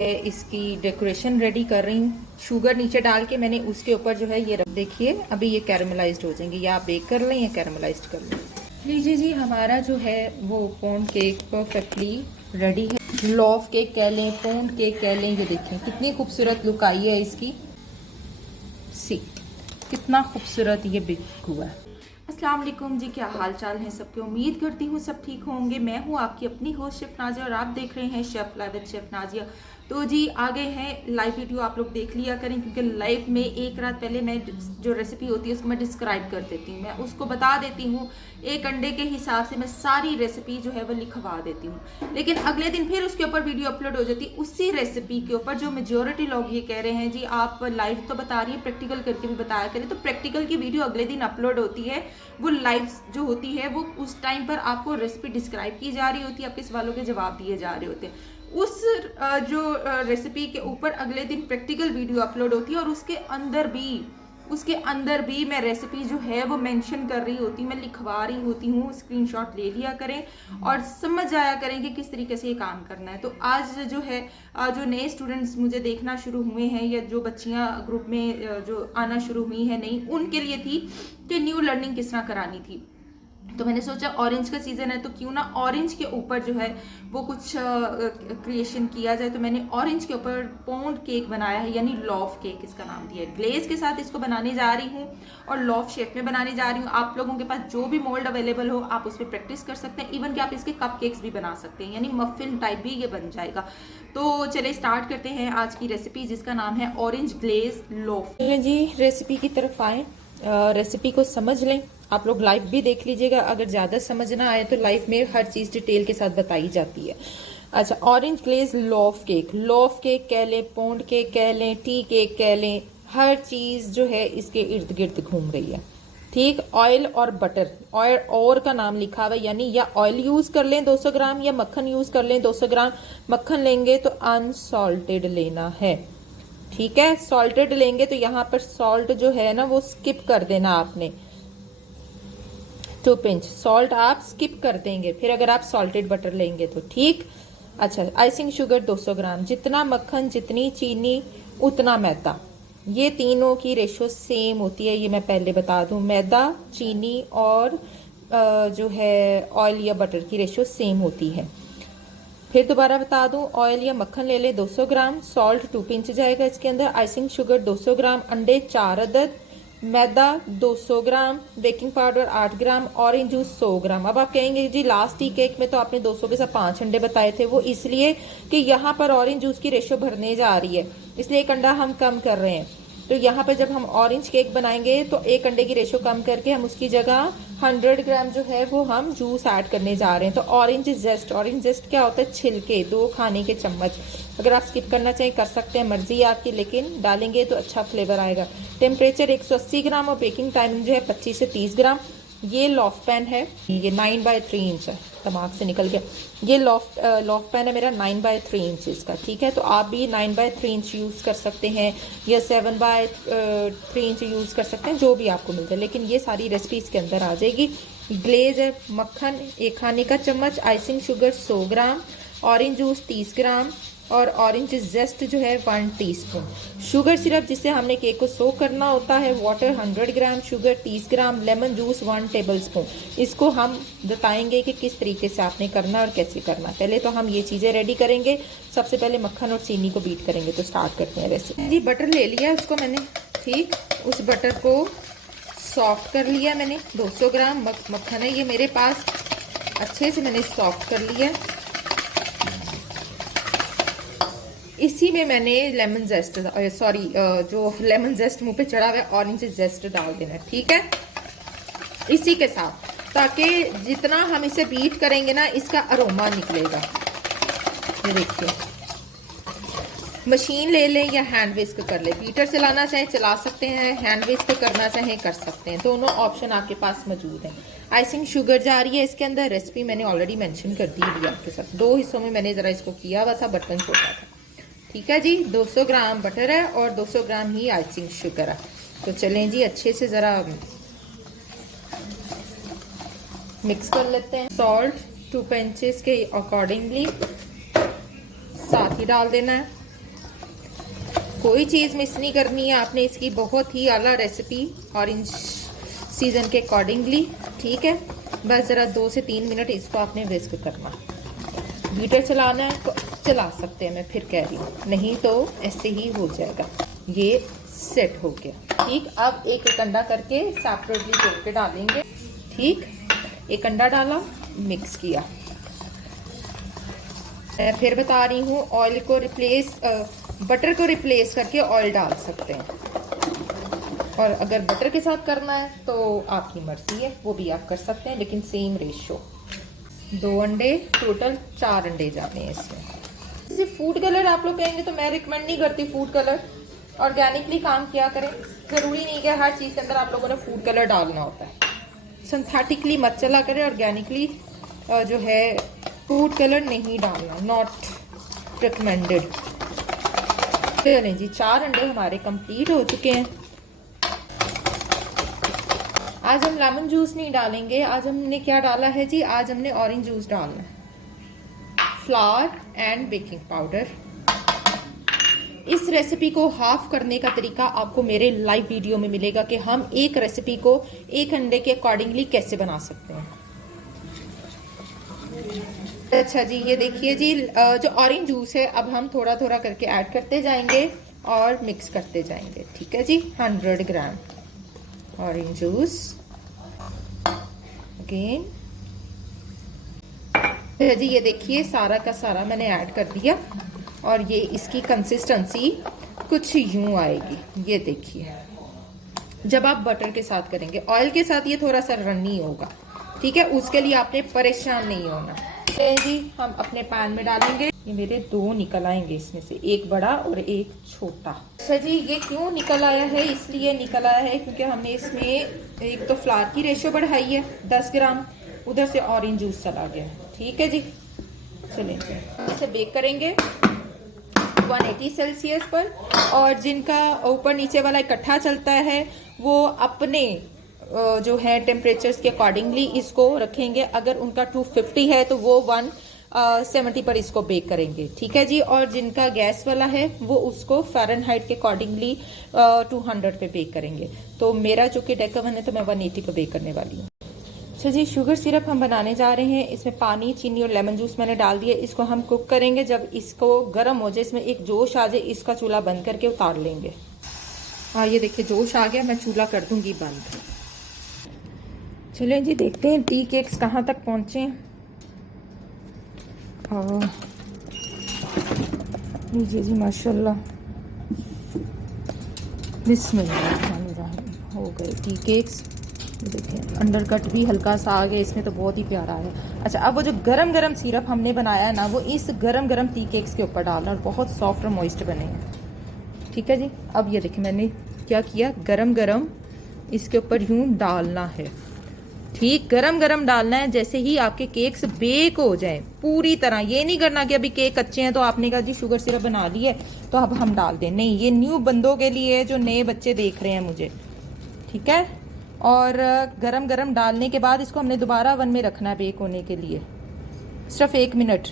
इसकी decoration ready कर रही हूँ। शुगर नीचे डाल के मैंने उसके ऊपर जो है ये रख, देखिए अभी ये कैरामलाइज्ड हो जाएंगे, या आप बेक कर लें या कैरामलाइज्ड कर लें। लीजिए जी, हमारा जो है वो पौंड केक परफेक्टली रेडी है। लॉफ केक कह लें, पौंड केक कह लें। ये देखें कितनी खूबसूरत लुक आई है इसकी, सी कितना खूबसूरत ये बेक हुआ है। अस्सलाम वालेकुम जी, क्या हाल चाल है सबके। उम्मीद करती हूँ सब ठीक होंगे। मैं हूँ आपकी अपनी होस्ट शेफ नाजिया और आप देख रहे हैं chef live with chef Nazia. तो जी आ गए हैं लाइव वीडियो, आप लोग देख लिया करें क्योंकि लाइव में एक रात पहले मैं जो रेसिपी होती है उसको मैं डिस्क्राइब कर देती हूँ, मैं उसको बता देती हूँ। एक अंडे के हिसाब से मैं सारी रेसिपी जो है वो लिखवा देती हूँ, लेकिन अगले दिन फिर उसके ऊपर वीडियो अपलोड हो जाती है उसी रेसिपी के ऊपर। जो मेजोरिटी लोग ये कह रहे हैं जी आप लाइव तो बता रही है, प्रैक्टिकल करके भी बताया करें, तो प्रैक्टिकल की वीडियो अगले दिन अपलोड होती है। वो लाइव जो होती है वो उस टाइम पर आपको रेसिपी डिस्क्राइब की जा रही होती है, आपके सवालों के जवाब दिए जा रहे होते हैं। उस जो रेसिपी के ऊपर अगले दिन प्रैक्टिकल वीडियो अपलोड होती है और उसके अंदर भी मैं रेसिपी जो है वो मेंशन कर रही होती, मैं लिखवा रही होती हूँ। स्क्रीनशॉट ले लिया करें और समझ आया करें कि किस तरीके से ये काम करना है। तो आज जो है जो नए स्टूडेंट्स मुझे देखना शुरू हुए हैं या जो बच्चियाँ ग्रुप में जो आना शुरू हुई हैं नई, उनके लिए थी कि न्यू लर्निंग किस तरह करानी थी। तो मैंने सोचा ऑरेंज का सीजन है तो क्यों ना ऑरेंज के ऊपर जो है वो कुछ क्रिएशन किया जाए। तो मैंने ऑरेंज के ऊपर पौंड केक बनाया है, यानी लॉफ केक इसका नाम दिया है। ग्लेज के साथ इसको बनाने जा रही हूँ और लॉफ शेप में बनाने जा रही हूँ। आप लोगों के पास जो भी मोल्ड अवेलेबल हो आप उस पर प्रैक्टिस कर सकते हैं। इवन कि आप इसके कप केक्स भी बना सकते हैं, यानी मफिन टाइप भी ये बन जाएगा। तो चलिए स्टार्ट करते हैं आज की रेसिपी जिसका नाम है ऑरेंज ग्लेज लॉफ। जी रेसिपी की तरफ आए, रेसिपी को समझ लें। आप लोग लाइव भी देख लीजिएगा, अगर ज़्यादा समझ ना आए तो लाइव में हर चीज़ डिटेल के साथ बताई जाती है। अच्छा, ऑरेंज ग्लेज लॉफ केक कह लें, पौंड केक कह लें, टी केक कह लें, हर चीज़ जो है इसके इर्द गिर्द घूम रही है। ठीक, ऑयल और बटर, ऑयल और का नाम लिखा हुआ है, यानी या ऑयल यूज़ कर लें 200 ग्राम या मक्खन यूज़ कर लें 200 ग्राम। मक्खन लेंगे तो अनसॉल्टेड लेना है, ठीक है। सॉल्टेड लेंगे तो यहाँ पर सॉल्ट जो है ना वो स्किप कर देना आपने, 2 पिंच सॉल्ट आप स्किप कर देंगे फिर अगर आप सॉल्टेड बटर लेंगे तो, ठीक। अच्छा, आइसिंग शुगर 200 ग्राम, जितना मक्खन जितनी चीनी उतना मैदा, ये तीनों की रेशो सेम होती है। ये मैं पहले बता दूं, मैदा चीनी और जो है ऑयल या बटर की रेशो सेम होती है। फिर दोबारा बता दूं, ऑयल या मक्खन ले ले 200 ग्राम, सॉल्ट 2 पिंच जाएगा इसके अंदर, आइसिंग शुगर 200 ग्राम, अंडे 4 अदद, मैदा 200 ग्राम, बेकिंग पाउडर 8 ग्राम, ऑरेंज जूस 100 ग्राम। अब आप कहेंगे जी लास्ट टी केक में तो आपने 200 के साथ 5 अंडे बताए थे, वो इसलिए कि यहाँ पर ऑरेंज जूस की रेशो भरने जा रही है, इसलिए एक अंडा हम कम कर रहे हैं। तो यहाँ पर जब हम ऑरेंज केक बनाएंगे तो एक अंडे की रेशो कम करके हम उसकी जगह 100 ग्राम जो है वो हम जूस ऐड करने जा रहे हैं। तो ऑरेंज जेस्ट क्या होता है, छिलके 2 खाने के चम्मच। अगर आप स्किप करना चाहें कर सकते हैं, मर्जी है आपकी, लेकिन डालेंगे तो अच्छा फ्लेवर आएगा। टेम्परेचर 180 ग्राम और बेकिंग टाइम जो है 25 से 30 ग्राम। ये लॉफ पैन है, ये 9/3 इंच है, दिमाग से निकल गया। ये लॉफ पैन है मेरा 9/3 इंच का, ठीक है। तो आप भी 9/3 इंच यूज़ कर सकते हैं या 7/3 इंच यूज़ कर सकते हैं, जो भी आपको मिल जाए, लेकिन ये सारी रेसिपी इसके अंदर आ जाएगी। ग्लेज है, मक्खन 1 खाने का चम्मच, आइसिंग शुगर 100 ग्राम, ऑरेंज जूस 30 ग्राम और ऑरेंज जेस्ट जो है 1 टीस्पून। शुगर सिरप जिससे हमने केक को सोक करना होता है, वाटर 100 ग्राम, शुगर 30 ग्राम, लेमन जूस 1 टेबलस्पून। इसको हम बताएंगे कि किस तरीके से आपने करना और कैसे करना। पहले तो हम ये चीज़ें रेडी करेंगे। सबसे पहले मक्खन और चीनी को बीट करेंगे, तो स्टार्ट करते हैं रेसिपी। जी बटर ले लिया उसको मैंने, ठीक, उस बटर को सॉफ्ट कर लिया मैंने। 200 ग्राम मक्खन है ये मेरे पास, अच्छे से मैंने सॉफ्ट कर लिया। इसी में मैंने लेमन जेस्ट जो लेमन जेस्ट मुंह पे चढ़ा हुआ है ऑरेंज जेस्ट डाल देना है, ठीक है, इसी के साथ, ताकि जितना हम इसे बीट करेंगे ना इसका अरोमा निकलेगा। ये देखिए, मशीन ले लें या हैंड विस्क कर ले, बीटर चलाना चाहे चला सकते हैं, हैंड विस्क करना चाहे कर सकते हैं, दोनों ऑप्शन आपके पास मौजूद हैं। आइसिंग शुगर जा रही है इसके अंदर, रेसिपी मैंने ऑलरेडी मेंशन कर दी है आपके साथ। 2 हिस्सों में मैंने ज़रा इसको किया हुआ था, बर्तन छोटा था, ठीक है जी। 200 ग्राम बटर है और 200 ग्राम ही आइसिंग शुगर है। तो चलें जी अच्छे से ज़रा मिक्स कर लेते हैं। सॉल्ट 2 पिंचेस के अकॉर्डिंगली साथ ही डाल देना है। कोई चीज़ मिस नहीं करनी है आपने इसकी, बहुत ही आला रेसिपी ऑरेंज सीजन के अकॉर्डिंगली। ठीक है, बस ज़रा 2 से 3 मिनट इसको आपने विस्क करना। बीटर चलाना है तो चला सकते हैं, मैं फिर कह रही हूँ, नहीं तो ऐसे ही हो जाएगा। ये सेट हो गया। ठीक, अब एक एक अंडा करके सेपरेटली तोड़ के डालेंगे। ठीक, एक अंडा डाला, मिक्स किया। मैं फिर बता रही हूँ, ऑयल को रिप्लेस बटर को रिप्लेस करके ऑयल डाल सकते हैं, और अगर बटर के साथ करना है तो आपकी मर्जी है, वो भी आप कर सकते हैं, लेकिन सेम रेशो। 2 अंडे, टोटल 4 अंडे जाते हैं इसमें। जैसे फूड कलर आप लोग कहेंगे तो मैं रिकमेंड नहीं करती फूड कलर, ऑर्गेनिकली काम किया करें। ज़रूरी नहीं कि हर चीज़ के अंदर आप लोगों ने फूड कलर डालना होता है। सिंथेटिकली मत चला करें, ऑर्गेनिकली जो है फूड कलर नहीं डालना, नॉट रिकमेंडेड। चलें जी, 4 अंडे हमारे कंप्लीट हो चुके हैं। आज हम लेमन जूस नहीं डालेंगे, आज हमने क्या डाला है जी, आज हमने ऑरेंज जूस डालना है, फ्लावर एंड बेकिंग पाउडर। इस रेसिपी को हाफ करने का तरीका आपको मेरे लाइव वीडियो में मिलेगा कि हम एक रेसिपी को एक अंडे के अकॉर्डिंगली कैसे बना सकते हैं। अच्छा जी, ये देखिए जी, जो ऑरेंज जूस है अब हम थोड़ा थोड़ा करके ऐड करते जाएंगे और मिक्स करते जाएंगे। ठीक है जी, 100 ग्राम ऑरेंज जूस अगेन। जी ये देखिए, सारा का सारा मैंने ऐड कर दिया, और ये इसकी कंसिस्टेंसी कुछ यूं आएगी। ये देखिए, जब आप बटर के साथ करेंगे, ऑयल के साथ ये थोड़ा सा रनी होगा। ठीक है, उसके लिए आपने परेशान नहीं होना। जी हम अपने पैन में डालेंगे। ये मेरे 2 निकल आएंगे इसमें से, एक बड़ा और एक छोटा। अच्छा जी, ये क्यों निकल आया है, इसलिए निकल आया है क्योंकि हमने इसमें एक तो फ्लावर की रेशो बढ़ाई है 10 ग्राम, उधर से ऑरेंज जूस चला गया। ठीक है जी, चलें इसे बेक करेंगे 180 सेल्सियस पर, और जिनका ऊपर नीचे वाला इकट्ठा चलता है वो अपने जो है टेम्परेचर्स के अकॉर्डिंगली इसको रखेंगे। अगर उनका 250 है तो वो 170 पर इसको बेक करेंगे। ठीक है जी, और जिनका गैस वाला है वो उसको फ़ारेनहाइट के अकॉर्डिंगली 200 पे बेक करेंगे। तो मेरा जो कि डेकावन है तो मैं 180 पे बेक करने वाली हूँ। अच्छा जी, शुगर सिरप हम बनाने जा रहे हैं। इसमें पानी, चीनी और लेमन जूस मैंने डाल दिया। इसको हम कुक करेंगे। जब इसको गर्म हो जाए, इसमें एक जोश आ जाए, इसका चूल्हा बंद करके उतार लेंगे। हाँ ये देखिए, जोश आ गया, मैं चूल्हा कर दूंगी बंद। चलें जी, देखते हैं टी केक्स कहाँ तक पहुँचे हैं। लीजिए जी, माशाल्लाह, बिस्मिल्लाह, हो गए टी केक्स। देखिए अंडर कट भी हल्का सा आ गया इसमें, तो बहुत ही प्यारा है। अच्छा, अब वो जो गरम गरम सिरप हमने बनाया है ना, वो इस गरम गरम टी केक्स के ऊपर डालना, और बहुत सॉफ्ट और मॉइस्ट बने हैं। ठीक है जी, अब ये देखिए मैंने क्या किया, गरम गरम इसके ऊपर यूं डालना है। ठीक, गरम गरम डालना है। जैसे ही आपके केक्स बेक हो जाएं पूरी तरह, ये नहीं करना कि अभी केक कच्चे हैं तो आपने कहा जी शुगर सिरप बना ली है तो अब हम डाल दें, नहीं, ये न्यू बंदों के लिए, जो नए बच्चे देख रहे हैं मुझे। ठीक है, और गरम गरम डालने के बाद इसको हमने दोबारा ओवन में रखना है बेक होने के लिए, सिर्फ 1 मिनट,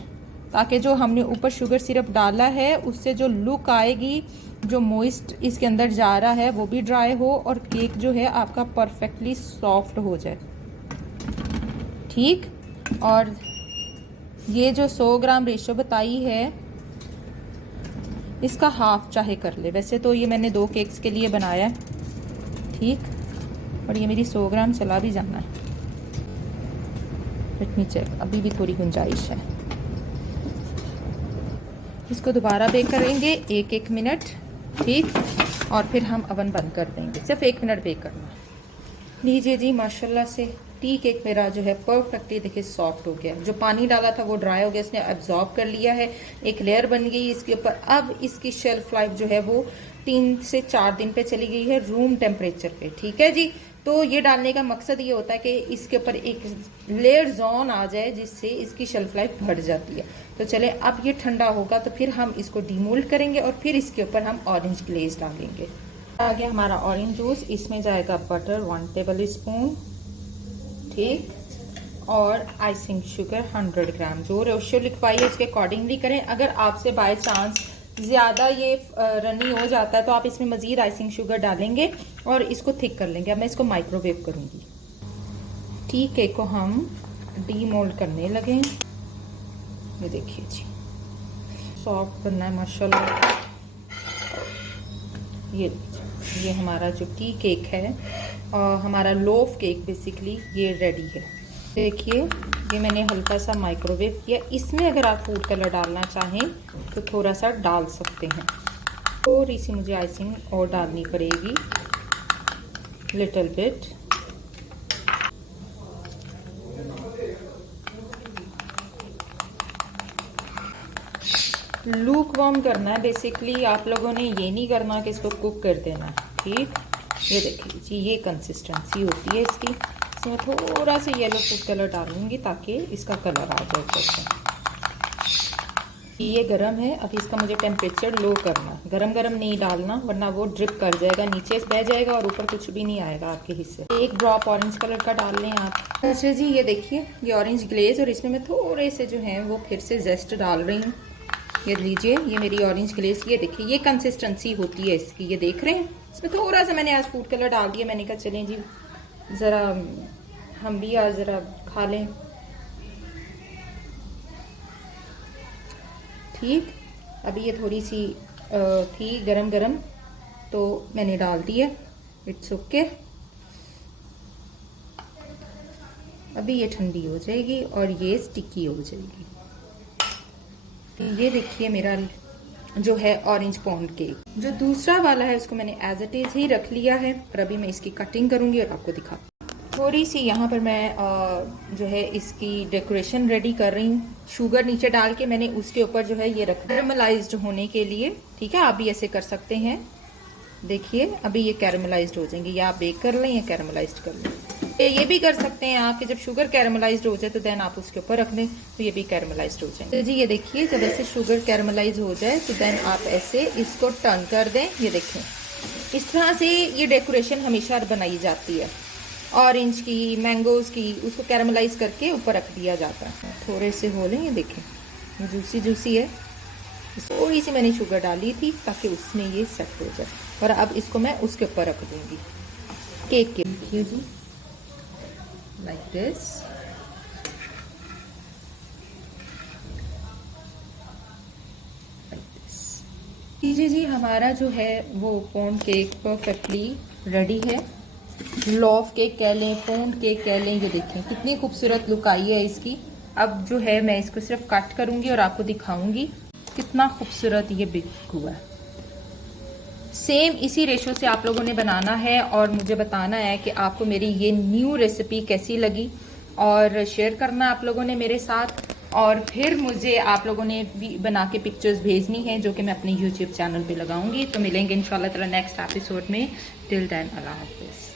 ताकि जो हमने ऊपर शुगर सिरप डाला है उससे जो लुक आएगी, जो मॉइस्ट इसके अंदर जा रहा है वो भी ड्राई हो, और केक जो है आपका परफेक्टली सॉफ्ट हो जाए। ठीक, और ये जो 100 ग्राम रेशो बताई है इसका हाफ चाहे कर ले। वैसे तो ये मैंने 2 केक्स के लिए बनाया है। ठीक, और ये मेरी 100 ग्राम चला भी जाना है। लेट मी चेक, अभी भी थोड़ी गुंजाइश है। इसको दोबारा बेक करेंगे 1-1 मिनट। ठीक, और फिर हम ओवन बंद कर देंगे, सिर्फ 1 मिनट बेक करना। लीजिए जी, माशाल्लाह से टी केक मेरा जो है परफेक्टली देखिए सॉफ्ट हो गया। जो पानी डाला था वो ड्राई हो गया, इसने एब्जॉर्ब कर लिया है, एक लेयर बन गई इसके ऊपर। अब इसकी शेल्फ लाइफ जो है वो 3 से 4 दिन पे चली गई है रूम टेम्परेचर पे। ठीक है जी, तो ये डालने का मकसद ये होता है कि इसके ऊपर एक लेयर जोन आ जाए जिससे इसकी शेल्फ लाइफ बढ़ जाती है। तो चले, अब ये ठंडा होगा तो फिर हम इसको डीमोल्ड करेंगे और फिर इसके ऊपर हम ऑरेंज ग्लेज डालेंगे। आ गया हमारा ऑरेंज जूस, इसमें जाएगा बटर 1 टेबल स्पून। ठीक, और आइसिंग शुगर 100 ग्राम। जो रेशियो लिखवाई है उसके अकॉर्डिंगली करें। अगर आपसे बाय चांस ज़्यादा ये रनी हो जाता है तो आप इसमें मज़ीद आइसिंग शुगर डालेंगे और इसको थिक कर लेंगे। अब मैं इसको माइक्रोवेव करूँगी। टी केक को हम डीमोल्ड करने लगे। ये देखिए जी, सॉफ्ट बनना है माशाल्लाह। ये हमारा जो टी केक है और हमारा लोफ केक बेसिकली ये रेडी है। देखिए ये मैंने हल्का सा माइक्रोवेव किया। इसमें अगर आप फूड कलर डालना चाहें तो थोड़ा सा डाल सकते हैं। थोड़ी सी मुझे आइसिंग और डालनी पड़ेगी, लिटिल बिट। लूक वार्म करना है बेसिकली। आप लोगों ने ये नहीं करना कि इसको कुक कर देना, ठीक। ये देखिए जी, ये कंसिस्टेंसी होती है इसकी। इसमें थोड़ा सा येलो फूड कलर डालूंगी ताकि इसका कलर आ जाए ऊपर से। ये गरम है, अभी इसका मुझे टेम्परेचर लो करना। गरम गरम नहीं डालना वरना वो ड्रिप कर जाएगा, नीचे बह जाएगा और ऊपर कुछ भी नहीं आएगा आपके हिस्से। एक ड्रॉप ऑरेंज कलर का डाल लें आप। अच्छा जी, ये देखिए ये ऑरेंज ग्लेज, और इसमें मैं थोड़े से जो है वो फिर से जेस्ट डाल रही हूँ। ये लीजिए, ये मेरी ऑरेंज ग्लेज। ये देखिए ये कंसिस्टेंसी होती है इसकी, ये देख रहे हैं। इसमें थोड़ा सा मैंने आज फूड कलर डाल दिया। मैंने कहा चलें जी ज़रा हम भी आज ज़रा खा लें, ठीक। अभी ये थोड़ी सी थी गरम गरम तो मैंने डाल दी है। It's okay. अभी ये ठंडी हो जाएगी और ये स्टिकी हो जाएगी। ये देखिए मेरा जो है ऑरेंज पॉन्ड केक। जो दूसरा वाला है उसको मैंने एज इट इज़ ही रख लिया है और अभी मैं इसकी कटिंग करूँगी और आपको दिखा। थोड़ी सी यहाँ पर मैं जो है इसकी डेकोरेशन रेडी कर रही हूँ। शुगर नीचे डाल के मैंने उसके ऊपर जो है ये रखा कैरमलाइज्ड होने के लिए, ठीक है। आप भी ऐसे कर सकते हैं। देखिए अभी ये कैरमलाइज्ड हो जाएंगे, या आप बेक कर लें या कैरमलाइज्ड कर लें। ये भी कर सकते हैं आप कि जब शुगर कैरमलाइज्ड हो जाए तो देन आप उसके ऊपर रख दें तो ये भी कैरमलाइज्ड हो जाएंगे। तो जी ये देखिए जब ऐसे शुगर कैरमलाइज हो जाए तो देन आप ऐसे इसको टर्न कर दें। ये देखें इस तरह से ये डेकोरेशन हमेशा बनाई जाती है। ऑरेंज की, मैंगोज की, उसको कैरमलाइज करके ऊपर रख दिया जाता है। थोड़े से हो लें, ये देखें ये जूसी जूसी है। थोड़ी सी मैंने शुगर डाली थी ताकि उसमें ये सेट हो जाए और अब इसको मैं उसके ऊपर रख दूंगी केक के। देखिए जी like this। लीजिए जी, हमारा जो है वो पौंड केक परफेक्टली रेडी है। लॉफ केक कह लें, पौंड केक कह लें। ये देखें कितनी खूबसूरत लुक आई है इसकी। अब जो है मैं इसको सिर्फ कट करूंगी और आपको दिखाऊंगी कितना खूबसूरत ये बिक हुआ है। सेम इसी रेशो से आप लोगों ने बनाना है और मुझे बताना है कि आपको मेरी ये न्यू रेसिपी कैसी लगी और शेयर करना आप लोगों ने मेरे साथ। और फिर मुझे आप लोगों ने भी बना के पिक्चर्स भेजनी है जो कि मैं अपने YouTube चैनल पे लगाऊंगी। तो मिलेंगे इंशाल्लाह ताला नेक्स्ट एपिसोड में। टिल देन अल्लाह हाफिज़।